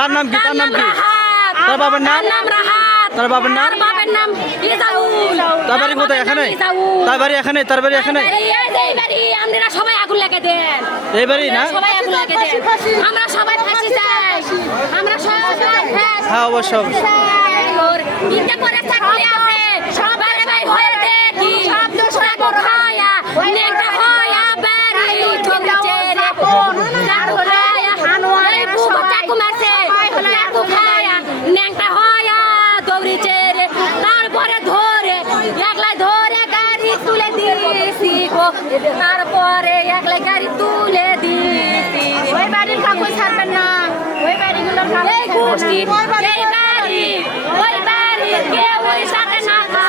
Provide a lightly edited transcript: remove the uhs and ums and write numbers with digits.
তার নাম কি তার বাবার নাম তার বাবার নাম তার বাড়ি কোথায় এখানে তার বাড়ি এখানে আমরা সবাই আগুন লাগিয়ে দেন এই বাড়ি না সবাই আগুন লাগিয়ে দেন আমরা সবাই ফাঁসি চাই আমরা সবাই হ্যাঁ অবশ্যই বিদ্যা করে থাকলে আছে সবাই ভাই হয়ে দেখি সব দোষ খায়া নেকটা হয়া বাড়ি ঠকছে রে চাকু খায়া এই বুবা চাকু মারছে চাকু খায়া নেকটা হয়া দৌড়িছে রে তারপরে ধরে একলাই ধরে গাড়ি তুলে দিয়েছি গো তারপরে একলাই গাড়ি তুলে দিয়েছি ওই বাড়ির কাকু ছাড়বেন না ওই বাড়িগুলোর কাকু এই গোষ্ঠী এই বাড়ি ওই বাড়ি কেউ ওই সাথে না না